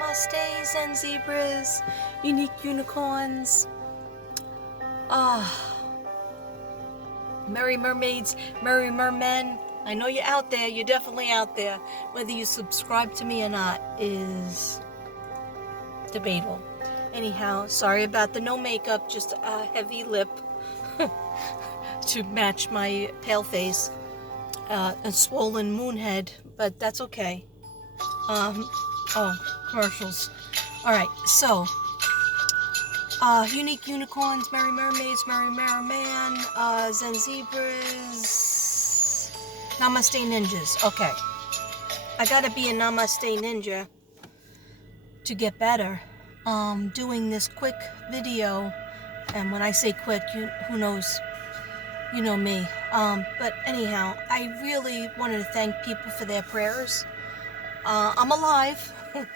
Namaste, Zen Zebras, Unique Unicorns, Merry Mermaids, Merry Mermen. I know you're out there, you're definitely out there. Whether you subscribe to me or not is debatable. Anyhow, sorry about the no makeup, just a heavy lip to match my pale face, a swollen moon head, but that's okay. Commercials. Alright, so, Unique Unicorns, Merry Mermaids, Merry Merman, Zen Zebras, Namaste Ninjas. Okay. I gotta be a Namaste Ninja to get better. Doing this quick video, and when I say quick, who knows, you know me. But anyhow, I really wanted to thank people for their prayers. I'm alive, in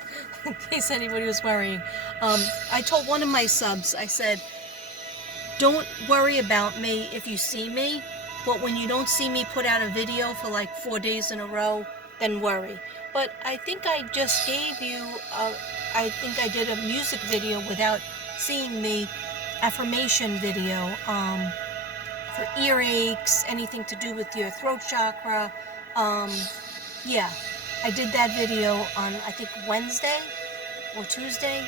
case anybody was worrying. I told one of my subs, I said, don't worry about me if you see me, but when you don't see me put out a video for like 4 days in a row, then worry. But I think I just gave you, I think I did a music video without seeing me, affirmation video, for earaches, anything to do with your throat chakra. Yeah, I did that video on, I think, Wednesday or Tuesday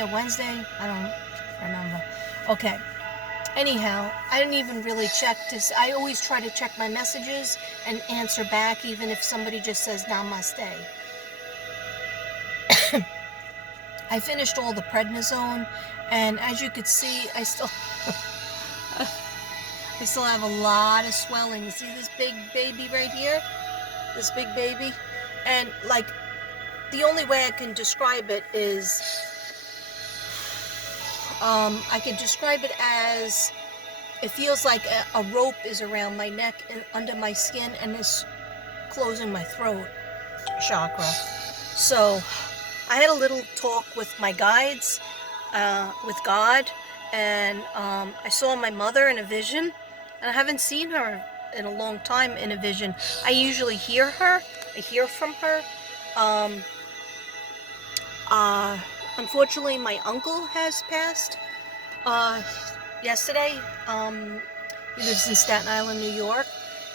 or Wednesday, I don't remember. Okay, anyhow, I didn't even really check this. I always try to check my messages and answer back, even if somebody just says namaste. I finished all the prednisone, and as you could see, I still have a lot of swelling. You see this big baby right here? This big baby? And like, the only way I can describe it is, I can describe it as, it feels like a rope is around my neck and under my skin and is closing my throat chakra. So I had a little talk with my guides, with God, and I saw my mother in a vision, and I haven't seen her in a long time in a vision. I usually hear her, I hear from her. Unfortunately, my uncle has passed yesterday. He lives in Staten Island, New York.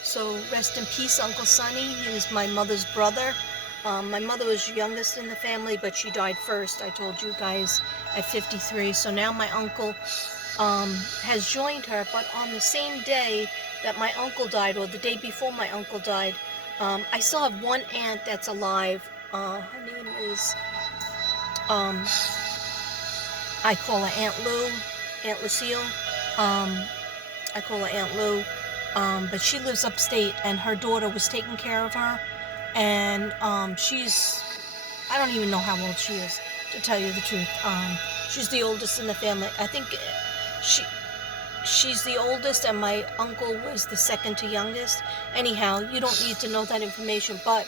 So rest in peace, Uncle Sonny. He was my mother's brother. My mother was youngest in the family, but she died first, I told you guys, at 53. So now my uncle has joined her, but on the same day that my uncle died, or the day before my uncle died, I still have one aunt that's alive. Her name is, I call her Aunt Lou, Aunt Lucille. I call her Aunt Lou, but she lives upstate, and her daughter was taking care of her, and she's, I don't even know how old she is, to tell you the truth. She's the oldest in the family. I think she's the oldest, and my uncle was the second to youngest. Anyhow, you don't need to know that information, but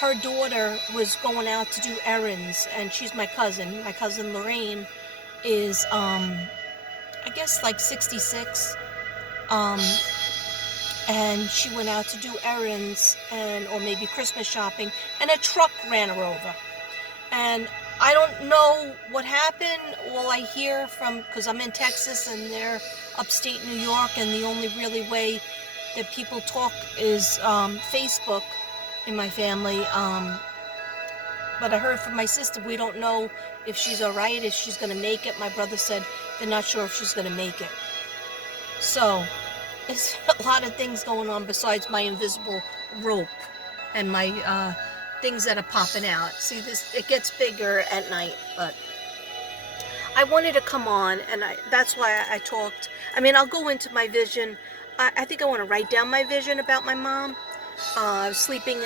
her daughter was going out to do errands, and she's my cousin. My cousin Lorraine is, I guess, like 66, and she went out to do errands, or maybe Christmas shopping, and a truck ran her over. And I don't know what happened. All I hear from, because I'm in Texas and they're upstate New York, and the only really way that people talk is Facebook in my family. But I heard from my sister, we don't know if she's all right, if she's going to make it. My brother said they're not sure if she's going to make it. So, there's a lot of things going on besides my invisible rope and my things that are popping out. See, this, it gets bigger at night, but I wanted to come on, and that's why I talked. I mean, I'll go into my vision. I think I want to write down my vision about my mom. I was sleeping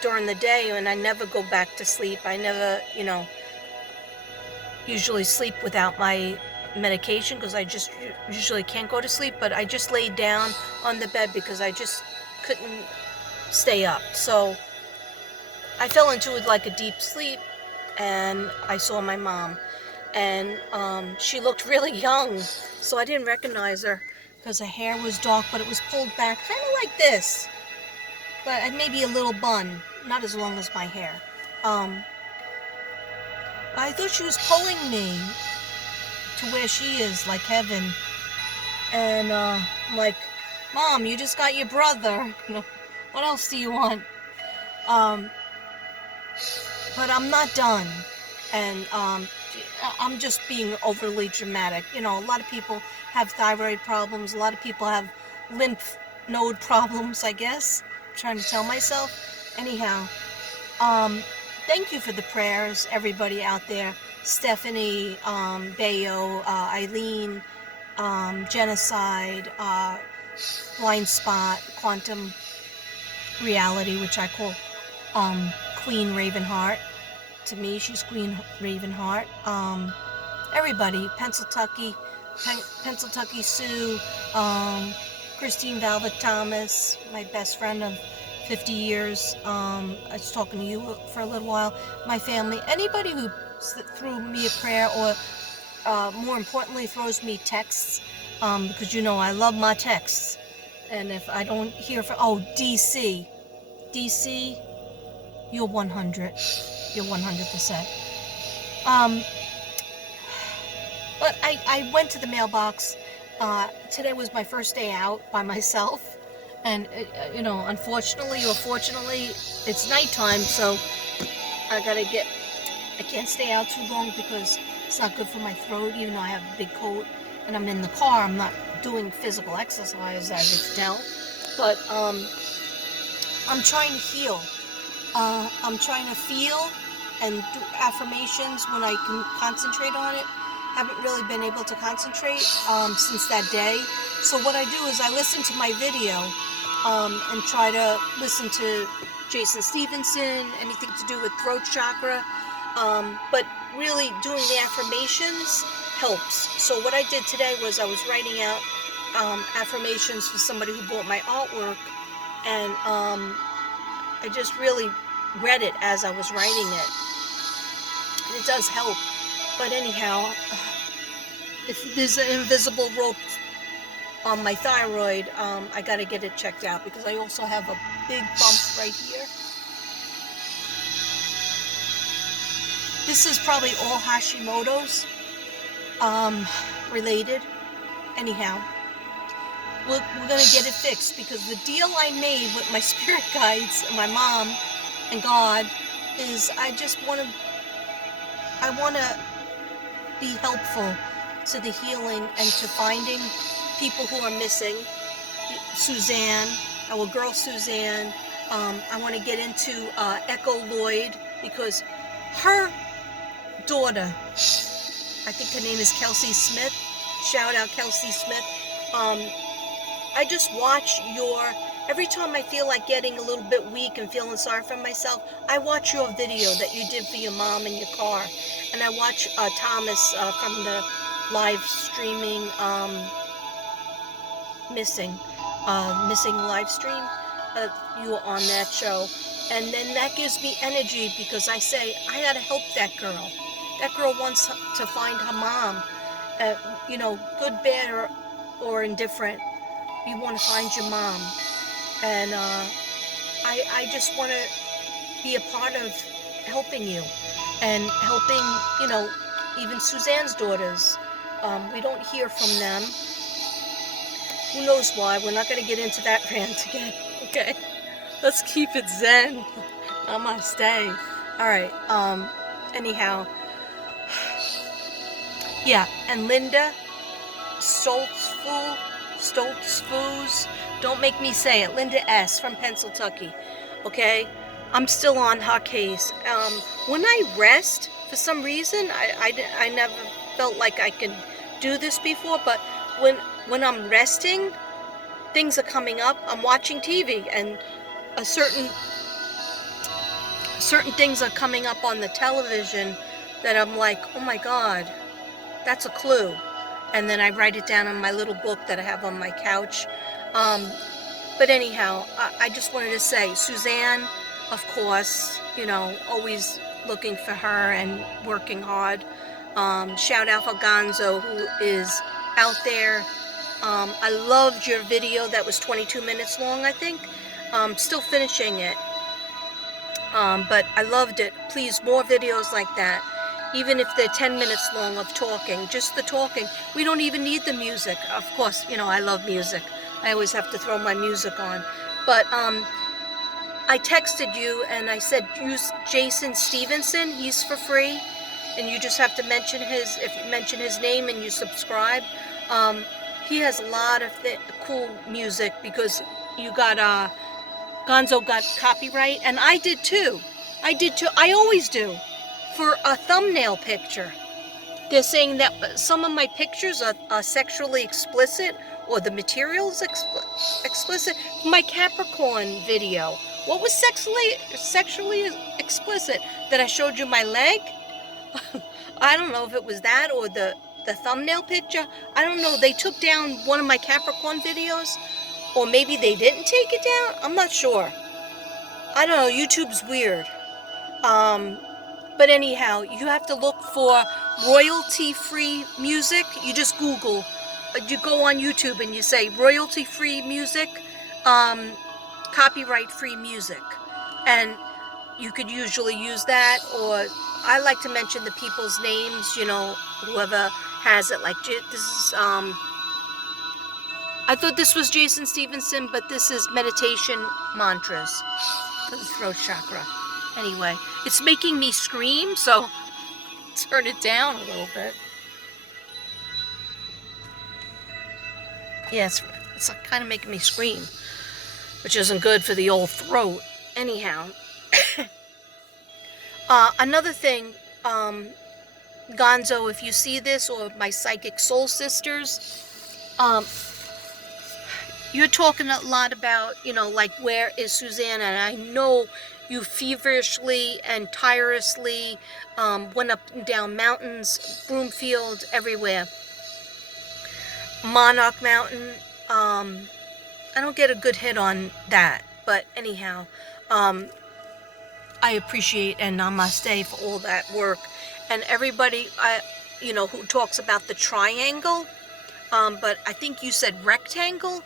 during the day, and I never go back to sleep. I never, usually sleep without my medication, because I just usually can't go to sleep, but I just laid down on the bed because I just couldn't stay up. So I fell into like a deep sleep, and I saw my mom, and she looked really young, so I didn't recognize her because her hair was dark, but it was pulled back kind of like this, but maybe a little bun, not as long as my hair. I thought she was pulling me to where she is, like heaven. And I'm like, Mom, you just got your brother. You know, what else do you want? But I'm not done. And I'm just being overly dramatic. You know, a lot of people have thyroid problems. A lot of people have lymph node problems, I guess. I'm trying to tell myself. Anyhow, thank you for the prayers, everybody out there. Stephanie, Bayo, Eileen, Genocide, Blind Spot, Quantum Reality, which I call Queen Ravenheart. To me, she's Queen Ravenheart. Everybody, Pennsyltucky Sue, Christine Valvic Thomas, my best friend of 50 years. I was talking to you for a little while. My family, anybody who threw me a prayer, or more importantly, throws me texts, because you know I love my texts. And if I don't hear from, DC, you're 100. You're 100%. But I went to the mailbox. Today was my first day out by myself. And, you know, unfortunately or fortunately, it's nighttime, so I can't stay out too long because it's not good for my throat, even though I have a big coat and I'm in the car. I'm not doing physical exercise, as you can tell. But I'm trying to heal. I'm trying to feel and do affirmations when I can concentrate on it. Haven't really been able to concentrate since that day. So what I do is I listen to my video and try to listen to Jason Stevenson, anything to do with throat chakra. But really doing the affirmations helps. So what I did today was I was writing out affirmations for somebody who bought my artwork, and I just really read it as I was writing it. And it does help. But anyhow, if there's an invisible rope on my thyroid, I got to get it checked out, because I also have a big bump right here. This is probably all Hashimoto's related. Anyhow, we're going to get it fixed, because the deal I made with my spirit guides and my mom and God is I want to be helpful to the healing and to finding people who are missing. Suzanne, our girl Suzanne. I want to get into Echo Loyd, because her daughter, I think her name is Kelsey Smith. Shout out Kelsey Smith. I just watch every time I feel like getting a little bit weak and feeling sorry for myself, I watch your video that you did for your mom in your car. And I watch Thomas from the live streaming missing live stream. You were on that show. And then that gives me energy, because I say, I gotta help that girl. That girl wants to find her mom. You know, good, bad, or indifferent. You want to find your mom. And I just want to be a part of helping you. And helping, you know, even Suzanne's daughters. We don't hear from them. Who knows why? We're not going to get into that rant again. Okay? Let's keep it zen. Namaste. Alright, anyhow. Yeah, and Linda Stoltzfus, don't make me say it. Linda S. from Pennsyltucky. Okay? I'm still on her case. When I rest, for some reason, I never felt like I could do this before, but when I'm resting, things are coming up. I'm watching TV, and certain things are coming up on the television that I'm like, oh my God, that's a clue. And then I write it down on my little book that I have on my couch. But anyhow, I just wanted to say, Suzanne, of course, you know, always looking for her and working hard. Shout out for Gonzo, who is out there. I loved your video that was 22 minutes long, I think. Still finishing it. But I loved it. Please, more videos like that. even if they're 10 minutes long of talking, just the talking. We don't even need the music. Of course, you know, I love music. I always have to throw my music on. But I texted you and I said, use Jason Stevenson. He's for free. And you just have to mention his, if you mention his name and you subscribe. He has a lot of cool music because you got, Gonzo got copyright, and I did too. I always do. For a thumbnail picture. They're saying that some of my pictures are sexually explicit, or the material's explicit. My Capricorn video. What was sexually explicit? That I showed you my leg? I don't know if it was that or the thumbnail picture. I don't know. They took down one of my Capricorn videos. Or maybe they didn't take it down? I'm not sure. I don't know. YouTube's weird. But anyhow, you have to look for royalty-free music. You just Google. You go on YouTube and you say royalty-free music, copyright-free music. And you could usually use that, or I like to mention the people's names, you know, whoever has it. Like, this is, I thought this was Jason Stevenson, but this is meditation mantras for the throat chakra. Anyway, it's making me scream, so turn it down a little bit. Yes, it's kind of making me scream, which isn't good for the old throat. Anyhow, another thing, Gonzo, if you see this, or my psychic soul sisters, you're talking a lot about, you know, like, where is Susanna? And I know you feverishly and tirelessly went up and down mountains, Broomfield, everywhere. Monarch Mountain. I don't get a good hit on that, but anyhow, I appreciate and namaste for all that work. And everybody, you know, who talks about the triangle, but I think you said rectangle.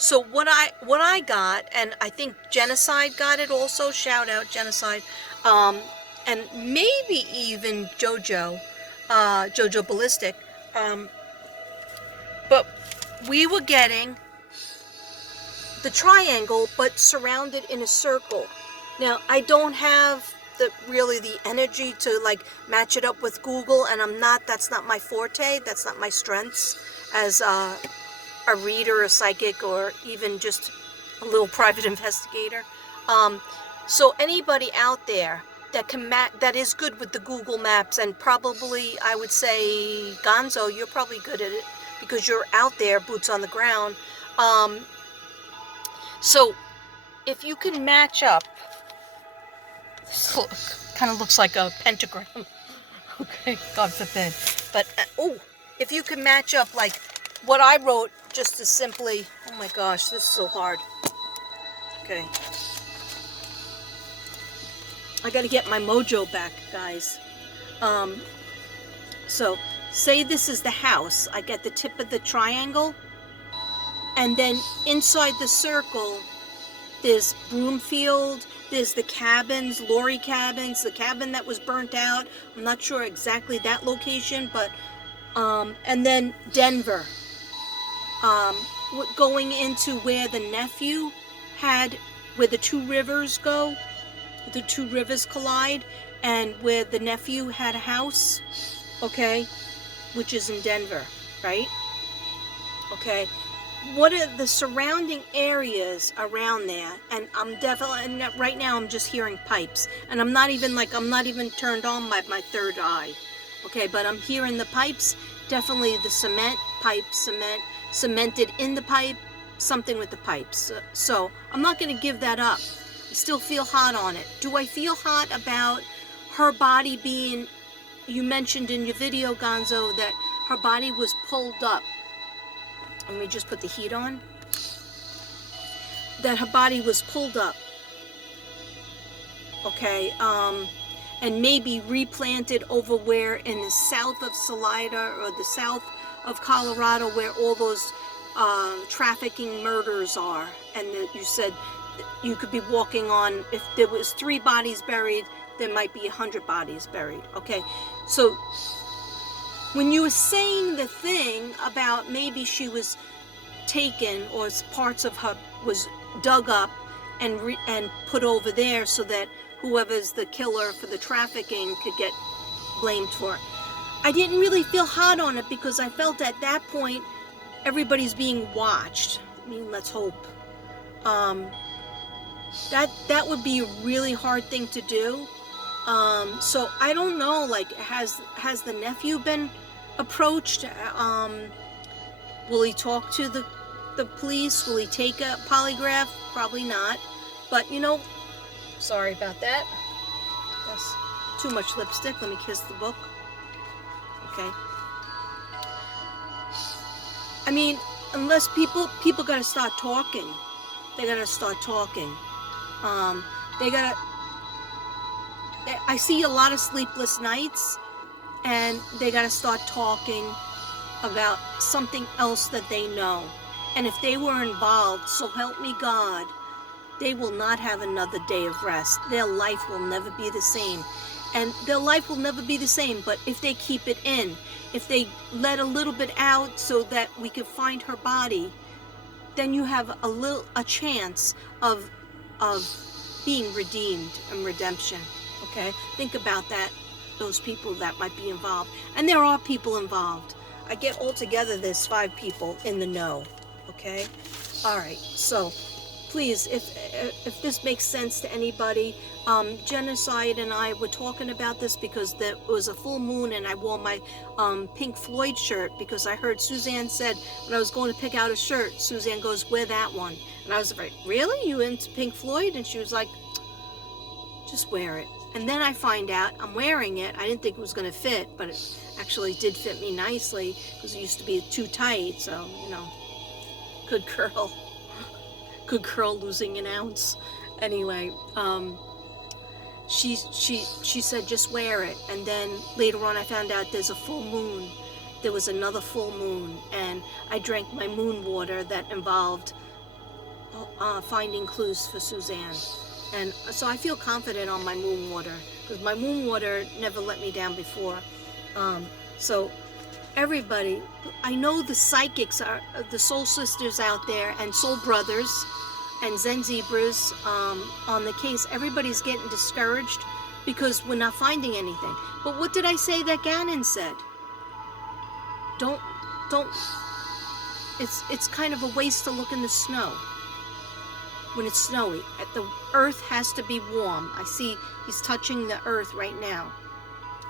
So what I got, and I think Genocide got it also, shout out Genocide, and maybe even Jojo Ballistic, but we were getting the triangle, but surrounded in a circle. Now, I don't have really the energy to like match it up with Google, and that's not my forte, that's not my strengths as a reader, a psychic, or even just a little private investigator. So anybody out there that can that is good with the Google Maps, and probably I would say Gonzo, you're probably good at it because you're out there, boots on the ground. So if you can match up, this kind of looks like a pentagram. Okay, God forbid. But if you can match up like what I wrote, just as simply, oh my gosh, this is so hard. Okay. I gotta get my mojo back, guys. So, say this is the house. I get the tip of the triangle. And then inside the circle, there's Broomfield, there's the cabins, Lorry cabins, the cabin that was burnt out. I'm not sure exactly that location, but, and then Denver. Going into where the nephew had, where the two rivers go, the two rivers collide, and where the nephew had a house, okay, which is in Denver, right? Okay, what are the surrounding areas around there? And I'm definitely, right now I'm just hearing pipes, and I'm not even turned on by my third eye, okay, but I'm hearing the pipes, definitely the cement, cemented in the pipe, something with the pipes. So I'm not going to give that up. I still feel hot on it. Do I feel hot about her body being, you mentioned in your video, Gonzo, that her body was pulled up. Let me just put the heat on. That her body was pulled up. Okay, and maybe replanted over where in the south of Salida or the south of Colorado, where all those trafficking murders are. And you said you could be walking on, if there was 3 bodies buried, there might be 100 bodies buried. Okay, so when you were saying the thing about maybe she was taken or parts of her was dug up and put over there so that whoever's the killer for the trafficking could get blamed for it, I didn't really feel hot on it because I felt at that point everybody's being watched. I mean, let's hope. That would be a really hard thing to do. So I don't know, like, has the nephew been approached? Will he talk to the police? Will he take a polygraph? Probably not. But, you know, sorry about that. That's too much lipstick. Let me kiss the book. Okay. I mean, unless people gotta start talking. They gotta start talking. I see a lot of sleepless nights, and they gotta start talking about something else that they know. And if they were involved, so help me God, they will not have another day of rest. Their life will never be the same. And their life will never be the same, but if they keep it in, if they let a little bit out so that we could find her body, then you have a chance of being redeemed and redemption. Okay? Think about that, those people that might be involved. And there are people involved. I get altogether there's 5 people in the know. Okay? All right. So please, if this makes sense to anybody, Genocide and I were talking about this because there was a full moon and I wore my Pink Floyd shirt because I heard Suzanne said when I was going to pick out a shirt, Suzanne goes, wear that one. And I was like, really? You into Pink Floyd? And she was like, just wear it. And then I find out I'm wearing it. I didn't think it was going to fit, but it actually did fit me nicely because it used to be too tight. So, you know, good girl. Good girl losing an ounce. Anyway, she said just wear it. And then later on I found out there's a full moon. There was another full moon, and I drank my moon water that involved finding clues for Suzanne. And so I feel confident on my moon water because my moon water never let me down before. So everybody, I know the psychics are the soul sisters out there and soul brothers and Zen zebras on the case. Everybody's getting discouraged because we're not finding anything. But what did I say that Gannon said? Don't. It's kind of a waste to look in the snow when it's snowy. The earth has to be warm. I see he's touching the earth right now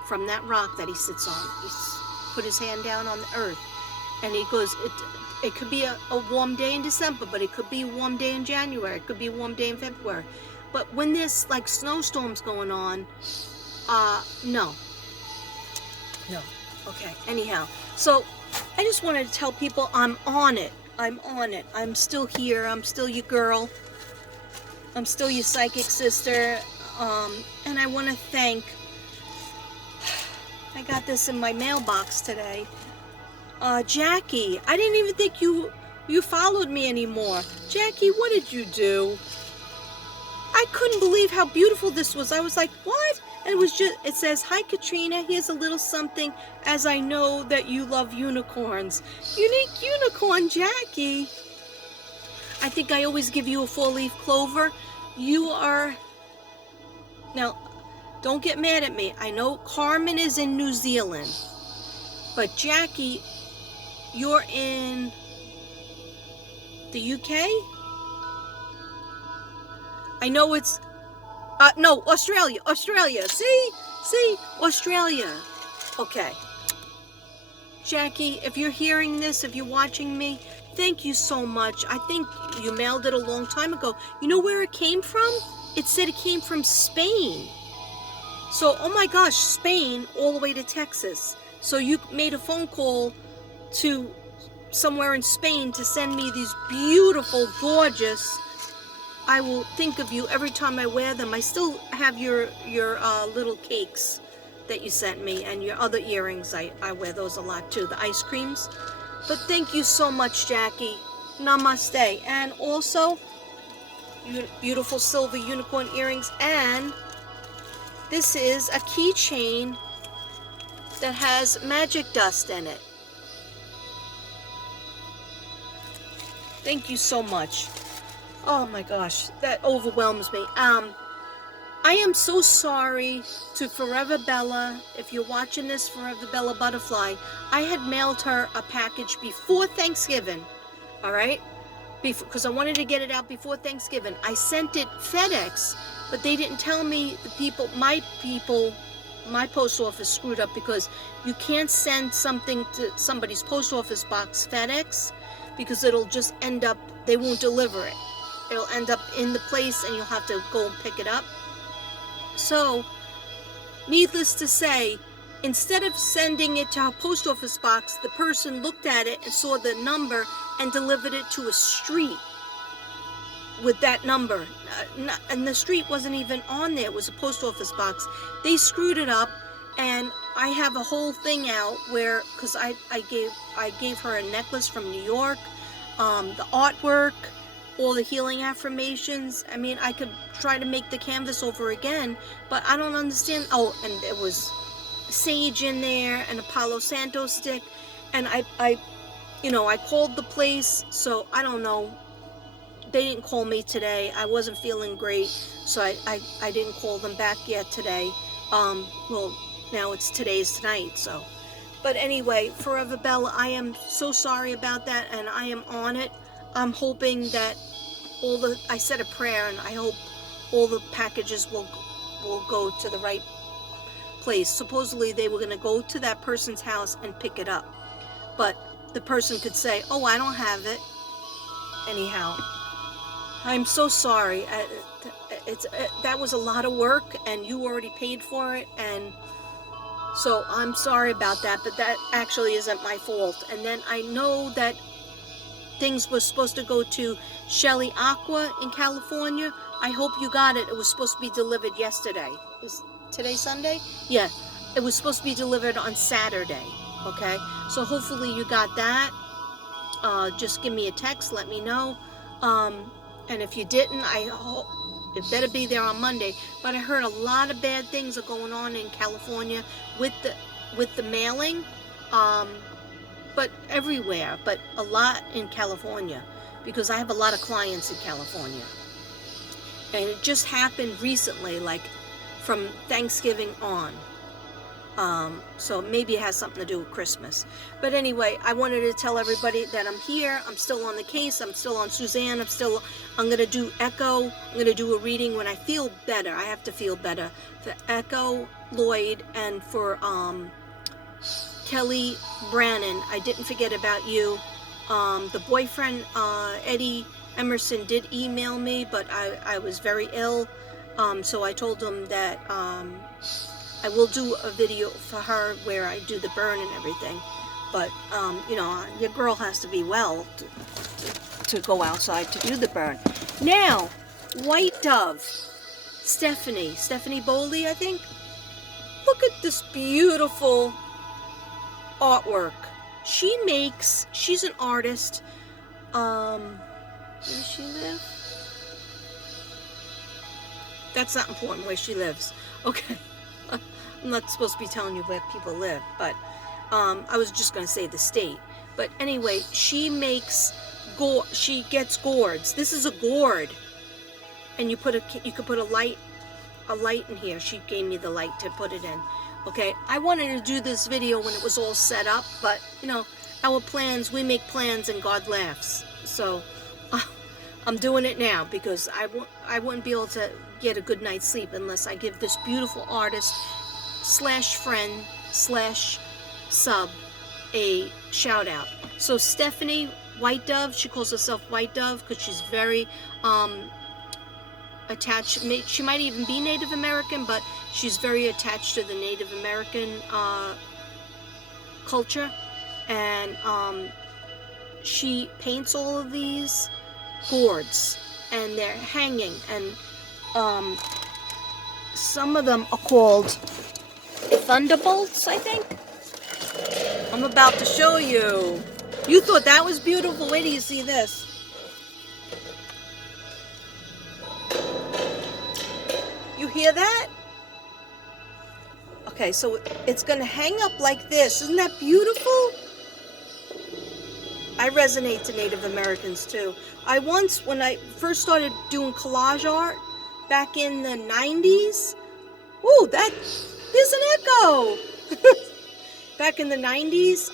from that rock that he sits on. He's put his hand down on the earth, and he goes, it could be a warm day in December, but it could be a warm day in January. It could be a warm day in February. But when there's like snowstorms going on, no. Okay, anyhow. So I just wanted to tell people I'm on it. I'm still here. I'm still your girl. I'm still your psychic sister. And I want to thank, I got this in my mailbox today. Jackie, I didn't even think you followed me anymore. Jackie, what did you do? I couldn't believe how beautiful this was. I was like, what? And it says, hi Katrina, here's a little something as I know that you love unicorns. Unique unicorn, Jackie. I think I always give you a 4-leaf clover. You are, now, don't get mad at me. I know Carmen is in New Zealand, but Jackie, you're in the UK? I know it's, no, Australia. See, Australia. Okay. Jackie, if you're hearing this, if you're watching me, thank you so much. I think you mailed it a long time ago. You know where it came from? It said it came from Spain. So, oh my gosh, Spain all the way to Texas. So you made a phone call to somewhere in Spain to send me these beautiful, gorgeous, I will think of you every time I wear them. I still have your little cakes that you sent me, and your other earrings. I wear those a lot too, the ice creams. But thank you so much, Jackie. Namaste. And also, beautiful silver unicorn earrings, and This is a keychain that has magic dust in it. Thank you so much. Oh my gosh, that overwhelms me. I am so sorry to Forever Bella. If you're watching this, Forever Bella Butterfly, I had mailed her a package before Thanksgiving, all right? Because I wanted to get it out before Thanksgiving. I sent it FedEx, but they didn't tell me my post office screwed up, because you can't send something to somebody's post office box FedEx, because it'll just end up, they won't deliver it. It'll end up in the place and you'll have to go and pick it up. So, needless to say, instead of sending it to our post office box, the person looked at it and saw the number and delivered it to a street with that number. And the street wasn't even on there. It was a post office box. They screwed it up, and I have a whole thing out where, because I gave her a necklace from New York, the artwork, all the healing affirmations. I mean, I could try to make the canvas over again, but I don't understand. Oh, and there was sage in there and a Palo Santo stick, and I called the place, so I don't know. They didn't call me today. I wasn't feeling great, so I didn't call them back yet today. Well, now it's tonight, so. But anyway, Forever Bella, I am so sorry about that, and I am on it. I'm hoping that I said a prayer, and I hope all the packages will go to the right place. Supposedly they were going to go to that person's house and pick it up, but the person could say, oh, I don't have it. Anyhow, I'm so sorry. That was a lot of work, and you already paid for it, and so I'm sorry about that, but that actually isn't my fault. And then I know that things were supposed to go to Shelly Aqua in California. I hope you got it. It was supposed to be delivered yesterday. Is today Sunday? Yeah, it was supposed to be delivered on Saturday. Okay, so hopefully you got that. Just give me a text, let me know. And if you didn't, I hope it better be there on Monday. But I heard a lot of bad things are going on in California with the mailing. But everywhere, but a lot in California, because I have a lot of clients in California. And it just happened recently, like from Thanksgiving on. So maybe it has something to do with Christmas. But anyway, I wanted to tell everybody that I'm here. I'm still on the case. I'm still on Suzanne. I'm going to do Echo. I'm going to do a reading when I feel better. I have to feel better. For Echo, Loyd, and for Kelly, Brannon. I didn't forget about you. The boyfriend, Eddie Emerson, did email me, but I was very ill. So I told him that I will do a video for her where I do the burn and everything. But, your girl has to be well to go outside to do the burn. Now, White Dove, Stephanie Bowley, I think. Look at this beautiful artwork. She's an artist. Where does she live? That's not important where she lives. Okay. I'm not supposed to be telling you where people live, but I was just going to say the state. But anyway, she gets gourds. This is a gourd, and you could put a light in here. She gave me the light to put it in. Okay, I wanted to do this video when it was all set up, but our plans, we make plans and God laughs. So I'm doing it now, because I wouldn't be able to get a good night's sleep unless I give this beautiful artist / friend / sub a shout out. So Stephanie, White Dove, she calls herself White Dove because she's very attached. She might even be Native American, but she's very attached to the Native American culture, and she paints all of these gourds, and they're hanging, and some of them are called thunderbolts, I think. I'm about to show you. You thought that was beautiful? Wait till you see this. You hear that? Okay, so it's going to hang up like this. Isn't that beautiful? I resonate to Native Americans too. I once, when I first started doing collage art back in the 90s, ooh, there's an echo. Back in the 90s,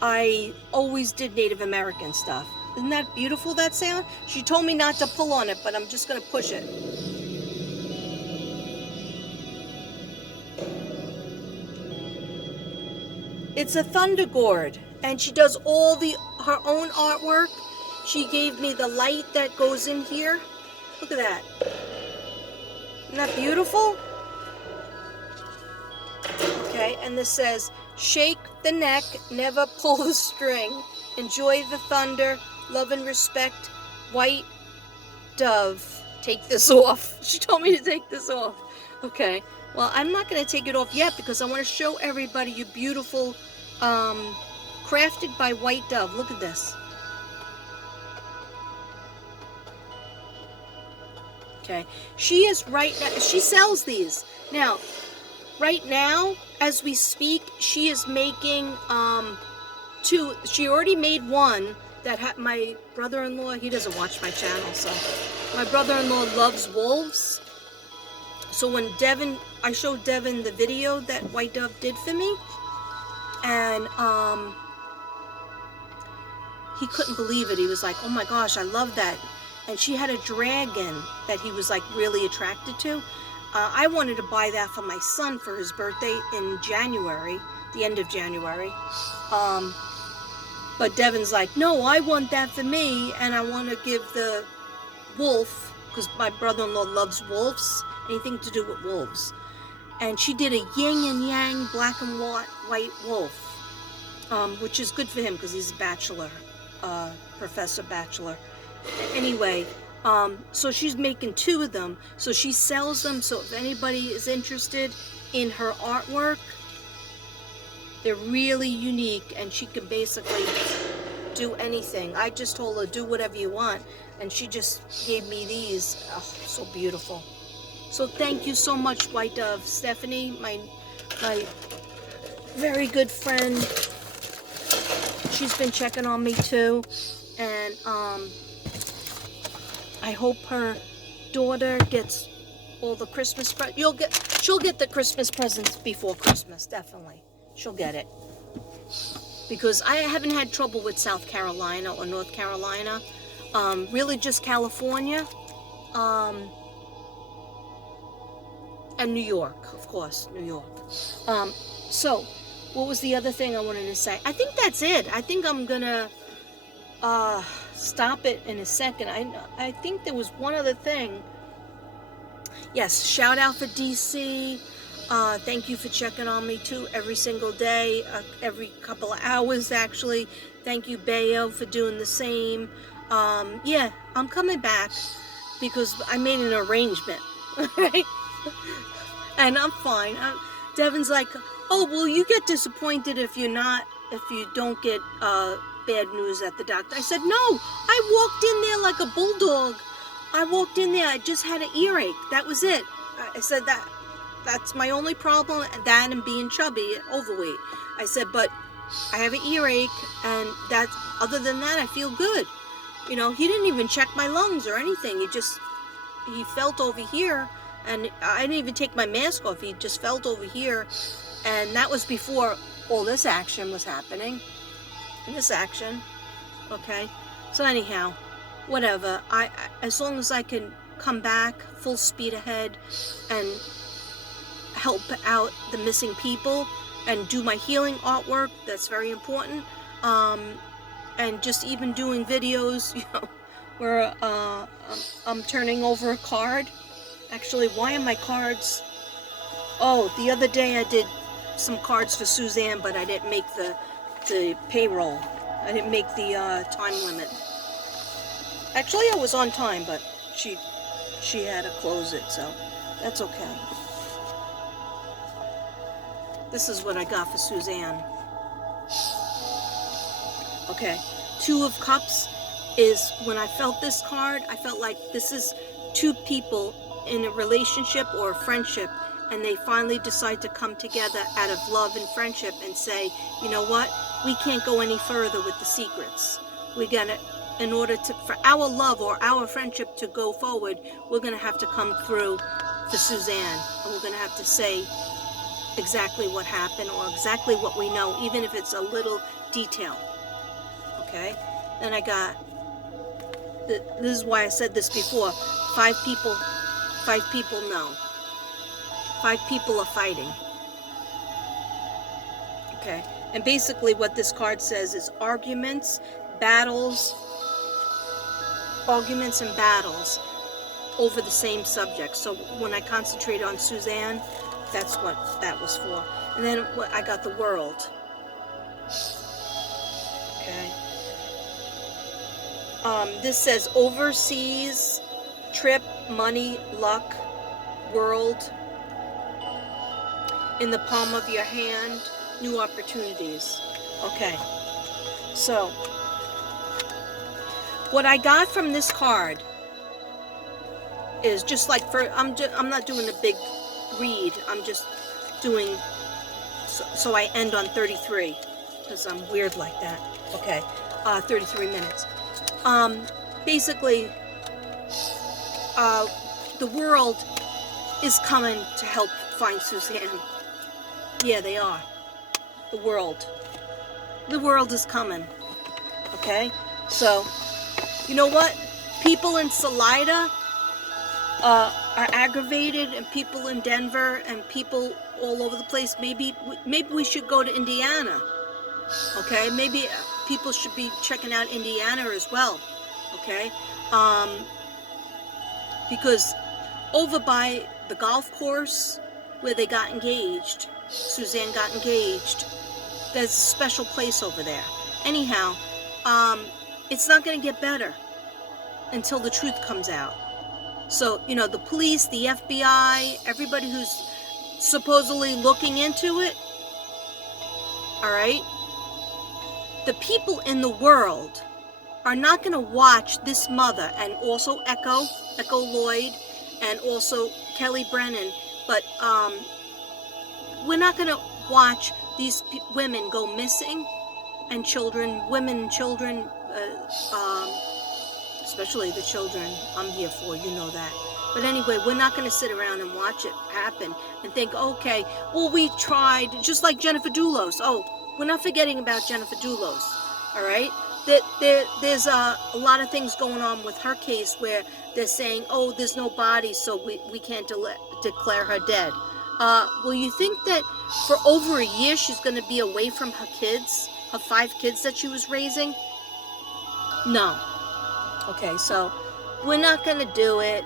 I always did Native American stuff. Isn't that beautiful, that sound? She told me not to pull on it, but I'm just going to push it. It's a thunder gourd, and she does all her own artwork. She gave me the light that goes in here. Look at that. Isn't that beautiful? Okay, and this says, shake the neck, never pull the string. Enjoy the thunder, love and respect, white dove. Take this off. She told me to take this off. Okay, well, I'm not going to take it off yet because I want to show everybody your beautiful, crafted by White Dove. Look at this. Okay, she is right now, she sells these. Now, right now, as we speak, she is making two. She already made one that my brother-in-law, he doesn't watch my channel, so my brother-in-law loves wolves. So when I showed Devin the video that White Dove did for me, and he couldn't believe it. He was like, oh my gosh, I love that. And she had a dragon that he was like really attracted to. I wanted to buy that for my son for his birthday in January, the end of January. But Devin's like, no, I want that for me, and I want to give the wolf, because my brother-in-law loves wolves, anything to do with wolves. And she did a yin and yang black and white wolf, which is good for him because he's a bachelor, professor bachelor. Anyway, so she's making two of them, so she sells them. So if anybody is interested in her artwork, they're really unique, and she can basically do anything. I just told her, do whatever you want, and she just gave me these. Oh, so beautiful. So thank you so much, White Dove. Stephanie, my very good friend, she's been checking on me too, and I hope her daughter gets all the Christmas she'll get the Christmas presents before Christmas, definitely. She'll get it. Because I haven't had trouble with South Carolina or North Carolina. Really just California. And New York, of course, New York. So, what was the other thing I wanted to say? I think that's it. I think I'm gonna stop it in a second. I think there was one other thing. Yes, shout out for DC. Thank you for checking on me too every single day, every couple of hours actually. Thank you, Bayo, for doing the same. Yeah, I'm coming back because I made an arrangement, right? And I'm fine. Devin's like, oh, well, you get disappointed if you don't get bad news at the doctor. I said, no, I walked in there like a bulldog. I walked in there, I just had an earache. That was it. I said that's my only problem, that and being chubby, overweight. I said, but I have an earache, and other than that, I feel good. You know, he didn't even check my lungs or anything. He felt over here, and I didn't even take my mask off. He just felt over here, and that was before all this action was happening. This action, okay? So anyhow, whatever. I as long as I can come back full speed ahead and help out the missing people and do my healing artwork, that's very important. And just even doing videos, you know, where I'm turning over a card. Actually, why are my cards? Oh, the other day I did some cards for Suzanne, but I didn't make the payroll. I didn't make the time limit. Actually, I was on time, but she had to close it, so that's okay. This is what I got for Suzanne. Okay, Two of Cups is, when I felt this card, I felt like this is two people in a relationship or a friendship, and they finally decide to come together out of love and friendship and say, you know what, we can't go any further with the secrets. We gotta, in order to, for our love or our friendship to go forward, we're gonna have to come through for Suzanne, and we're gonna have to say exactly what happened or exactly what we know, even if it's a little detail. Okay? Then I got, this is why I said this before, 5 people know. 5 people are fighting. Okay? And basically what this card says is arguments and battles over the same subject. So when I concentrate on Suzanne, that's what that was for. And then I got the world. Okay. This says overseas, trip, money, luck, world, in the palm of your hand, new opportunities. Okay. So, what I got from this card is just like I'm not doing a big read. I'm just doing so I end on 33 because I'm weird like that. Okay, 33 minutes. Basically, the world is coming to help find Suzanne. Yeah, they are. The world is coming. Okay, so you know what? People in Salida are aggravated, and people in Denver, and people all over the place. Maybe we should go to Indiana. Okay, maybe people should be checking out Indiana as well. Okay, because over by the golf course where they got engaged, Suzanne got engaged, there's a special place over there. Anyhow, it's not going to get better until the truth comes out. So, you know, the police, the FBI, everybody who's supposedly looking into it, all right, the people in the world are not going to watch this mother, and also Echo Loyd, and also Kelly Brannon, but we're not going to watch these women go missing, and women and children, especially the children I'm here for, you know that. But anyway, we're not going to sit around and watch it happen and think, okay, well, we tried, just like Jennifer Dulos. Oh, we're not forgetting about Jennifer Dulos, all right? There's a lot of things going on with her case where they're saying, oh, there's no body, so we can't declare her dead. Well, you think that for over a year she's going to be away from her kids, her 5 kids that she was raising? No. Okay, so we're not going to do it.